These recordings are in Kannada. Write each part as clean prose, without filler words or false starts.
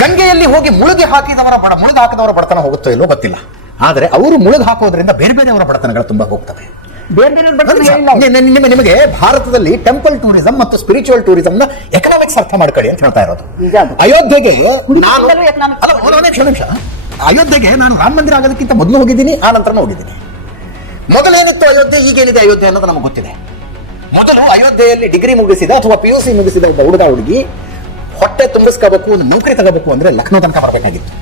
ಗಂಗೆಯಲ್ಲಿ ಹೋಗಿ ಮುಳುಗಿ ಹಾಕಿದವರ ಬಡತನ ಹೋಗುತ್ತೋ ಇಲ್ಲೋ ಗೊತ್ತಿಲ್ಲ. ಆದರೆ ಅವರು ಮುಳುಗಿ ಹಾಕೋದ್ರಿಂದ ಬೇರೆ ಬೇರೆಯವರ ಬಡತನಗಳು ತುಂಬಾ ಹೋಗ್ತವೆ. ನಿಮಗೆ ಭಾರತದಲ್ಲಿ ಟೆಂಪಲ್ ಟೂರಿಸಂ ಮತ್ತು ಸ್ಪಿರಿಚುವಲ್ ಟೂರಿಸಂ ನ ಎಕನಾಮಿಕ್ಸ್ ಅರ್ಥ ಮಾಡ್ಕೊಳ್ಳಿ ಅಂತ ಹೇಳ್ತಾ ಇರೋದು. ಅಯೋಧ್ಯೆಗೆ ಅಯೋಧ್ಯೆಗೆ ನಾನು ರಾಮ ಮಂದಿರ ಆಗೋದಕ್ಕಿಂತ ಮೊದಲು ಹೋಗಿದ್ದೀನಿ, ಆ ನಂತರ ಹೋಗಿದ್ದೀನಿ. ಮೊದಲೇನಿತ್ತು ಅಯೋಧ್ಯೆ, ಈಗೇನಿದೆ ಅಯೋಧ್ಯೆ ಅನ್ನೋದು ನಮಗೆ ಗೊತ್ತಿದೆ. ಮೊದಲು ಅಯೋಧ್ಯೆಯಲ್ಲಿ ಡಿಗ್ರಿ ಮುಗಿಸಿದ ಅಥವಾ PUC ಮುಗಿಸಿದ ಒಬ್ಬ ಹುಡುಗಿ ಹೊಟ್ಟೆ ತುಂಬಿಸ್ಕೋಬೇಕು, ಒಂದು ನೌಕರಿ ತಗೋಬೇಕು ಅಂದ್ರೆ ಲಕ್ನೋ ತನಕ ಬರಬೇಕಾಗಿತ್ತು.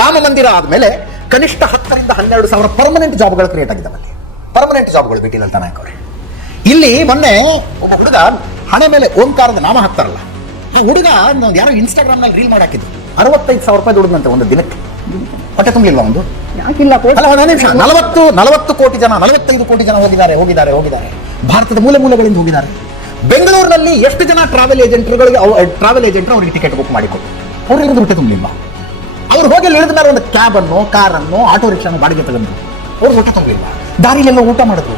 ರಾಮ ಮಂದಿರ ಆದ್ಮೇಲೆ ಕನಿಷ್ಠ 10 ರಿಂದ 12 ಸಾವಿರ ಪರ್ಮನೆಂಟ್ ಜಾಬ್ಗಳು ಕ್ರಿಯೇಟ್ ಆಗಿದ್ದಾವೆ. ಪರ್ಮನೆಂಟ್ ಜಾಬ್ಗಳು ಬಿಟ್ಟಿಲ್ಲ ಅಂತ ನಾಯಕ್ ಅವರೇ. ಇಲ್ಲಿ ಮೊನ್ನೆ ಒಬ್ಬ ಹುಡುಗ ಹಣೆ ಮೇಲೆ ಓಂಕಾರದ ನಾಮ ಹಾಕ್ತಾರಲ್ಲ, ಆ ಹುಡುಗ ಯಾರೋ ಇನ್ಸ್ಟಾಗ್ರಾಮ್ ನಲ್ಲಿ ರೀಲ್ ಮಾಡಿ ಹಾಕಿದ್ರು. 65,000 ರೂಪಾಯಿ ದುಡಿದಂತೆ ಒಂದು ದಿನಕ್ಕೆ. ಹೊಟ್ಟೆ ತುಂಬಿಲ್ವಾ ಒಂದು? 40 ಕೋಟಿ ಜನ, 45 ಕೋಟಿ ಜನ ಹೋಗಿದ್ದಾರೆ. ಭಾರತದ ಮೂಲೆಗಳಿಂದ ಹೋಗಿದ್ದಾರೆ. ಬೆಂಗಳೂರಿನಲ್ಲಿ ಎಷ್ಟು ಜನ ಟ್ರಾವೆಲ್ ಏಜೆಂಟ್ರು ಅವರಿಗೆ ಟಿಕೆಟ್ ಬುಕ್ ಮಾಡಿಕೊಟ್ಟು ಅವ್ರಿಗೆ ಹೊಟ್ಟೆ ತುಂಬಲಿಲ್ವಾ? ಅವ್ರು ಹೋಗಿ ಇಳಿದ ಮೇಲೆ ಒಂದು ಕ್ಯಾಬ್ ಅನ್ನು, ಕಾರನ್ನು, ಆಟೋ ರಿಕ್ಷಾನ ಬಾಡಿಗೆ ತಗೊಂಡ್ರು. ಅವ್ರಿಗೆ ಹೊಟ್ಟೆ ತುಂಬಲಿಲ್ಲ. ದಾರಿಲೆಲ್ಲ ಊಟ ಮಾಡಿದ್ರು.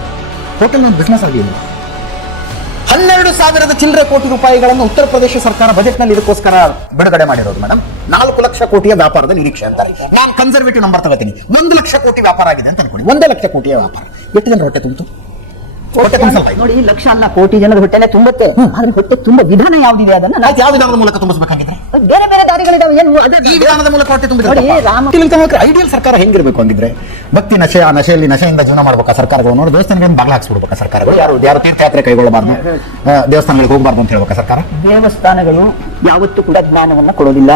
ಹೋಟೆಲ್ ಒಂದು ಬಿಸ್ನೆಸ್ ಆಗಲಿಲ್ಲ. 12,000 ಚಿಲ್ಲರೆ ಕೋಟಿ ರೂಪಾಯಿಗಳನ್ನು ಉತ್ತರ ಪ್ರದೇಶ ಸರ್ಕಾರ ಬಜೆಟ್ ನಲ್ಲಿ ಇದಕ್ಕೋಸ್ಕರ ಬಿಡುಗಡೆ ಮಾಡಿರೋದು ಮೇಡಮ್. 4 ಲಕ್ಷ ಕೋಟಿಯ ವ್ಯಾಪಾರದ ನಿರೀಕ್ಷೆ ಅಂತಾರೆ. ನಾನು ಕನ್ಸರ್ವೇಟಿವ್ ನಂಬರ್ ತಗೋತೀನಿ. 1 ಲಕ್ಷ ಕೋಟಿ ವ್ಯಾಪಾರ ಆಗಿದೆ ಅಂತ ಅನ್ಕೊಳ್ಳಿ. 1 ಲಕ್ಷ ಕೋಟಿಯ ವ್ಯಾಪಾರ ಎಷ್ಟು ಜನ ಹೊಟ್ಟೆ ತುಂಬಿತು? ನೋಡಿ, ಲಕ್ಷ ಅಲ್ಲ, ಕೋಟಿ ಜನರ ಹೊಟ್ಟೆನೆ ತುಂಬುತ್ತೆ. ಆದ್ರೆ ಹೊಟ್ಟೆ ತುಂಬ ವಿಧಾನ ಯಾವ್ದಿದೆ ಅದನ್ನ ಯಾವ ವಿಧಾನದ ಮೂಲಕ ತುಂಬಿಸಬೇಕಾಗಿದೆ? ಬೇರೆ ಬೇರೆ ದಾರಿಗಳಿದಾವೆ. ಈ ವಿಧಾನದ ಮೂಲಕ ಹೊಟ್ಟೆ ತುಂಬಿದ್ರೆ ಐಡಿಯಲ್ ಸರ್ಕಾರ ಹೆಂಗಿರ್ಬೇಕು ಅಂದಿದ್ರೆ, ಭಕ್ತಿ ನಶೆ, ಆ ನಶೆಯಿಂದ ಜೀವನ ಮಾಡ್ಬೇಕಾ ಸರ್ಕಾರಗಳು? ನೋಡಿ, ದೇವಸ್ಥಾನಗಳನ್ನು ಬಾಗಿಲು ಹಾಕ್ಸ್ಬಿಡ್ಬೇಕಾ ಸರ್ಕಾರಗಳು? ಯಾರು ತೀರ್ಥಯಾತ್ರೆ ಕೈಗೊಳ್ಳಬಾರ್ದು, ದೇವಸ್ಥಾನಗಳಿಗೆ ಹೋಗಬಾರ್ದು ಅಂತ ಹೇಳ್ಬೇಕಾ ಸರ್ಕಾರ? ದೇವಸ್ಥಾನಗಳು ಯಾವತ್ತೂ ಕೂಡ ಜ್ಞಾನವನ್ನ ಕೊಡೋದಿಲ್ಲ.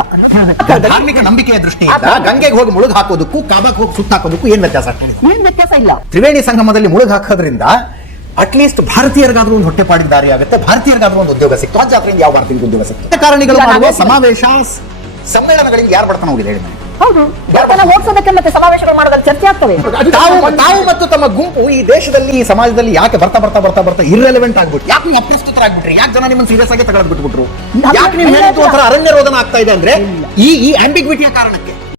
ಧಾರ್ಮಿಕ ನಂಬಿಕೆಯ ದೃಷ್ಟಿಯಿಂದ ಗಂಗೆಗೆ ಹೋಗಿ ಮುಳುಗ್ ಹಾಕೋದಕ್ಕೂ ಕಾಬಾಕ್ ಹೋಗಿ ಸುತ್ತಾಕೋದಕ್ಕೂ ಏನ್ ವ್ಯತ್ಯಾಸ? ಏನ್ ವ್ಯತ್ಯಾಸ ಇಲ್ಲ. ತ್ರಿವೇಣಿ ಸಂಗಮದಲ್ಲಿ ಮುಳುಗ್ ಹಾಕೋದ್ರಿಂದ ಅಟ್ಲೀಸ್ಟ್ ಭಾರತೀಯರಿಗಾದ್ರೂ ಒಂದು ಹೊಟ್ಟೆಪಾಡಿಗೆ ದಾರಿ ಆಗುತ್ತೆ, ಭಾರತೀಯರಿಗಾದ್ರೂ ಒಂದು ಉದ್ಯೋಗ ಸಿಕ್ತು. ಆ ಜಾತ್ರೆಯಿಂದ ಯಾವ ಭಾರತೀಯ ಉದ್ಯೋಗ ಸಿಕ್ತು? ಕಾರಣಿಗಳು ಮಾಡುವ ಸಮಾವೇಶ ಸಮ್ಮೇಳನಗಳಿಗೆ ಯಾರು ಬಡತನ ಹೋಗಿದೆ ಹೇಳಿ? ಹೌದು, ಬಡತನ ಹೋಗ್ಸೋದಕ್ಕೆ ಮತ್ತೆ ಸಮಾವೇಶಗಳು ಮಾಡೋದಕ್ಕೆ ಚರ್ಚೆ ಆಗ್ತವೆ. ತಾವು ಮತ್ತು ತಮ್ಮ ಗುಂಪು ಈ ದೇಶದಲ್ಲಿ, ಈ ಸಮಾಜದಲ್ಲಿ ಯಾಕೆ ಬರ್ತಾ ಇರ್ರೆಲೆವೆಂಟ್ ಆಗ್ಬಿಟ್ಟು, ಯಾಕೆ ನೀವು ಅಪ್ರಸ್ತುತರಾಗ್ಬಿಟ್ರಿ? ಯಾಕೆ ಜನ ನಿಮ್ಮನ್ನು ಸೀರಿಯಸ್ ಆಗಿ ತಗೊಳ್ಬಿಟ್ಬಿಟ್ರು? ಯಾಕೆ ನೀವು ಹೇಳಿದ್ದು ಒಂಥರ ಅರಣ್ಯ ರೋದನ ಆಗ್ತಾ ಇದೆ ಅಂದ್ರೆ ಈ ಆಂಬಿಗ್ವಿಟಿಯ ಕಾರಣಕ್ಕೆ.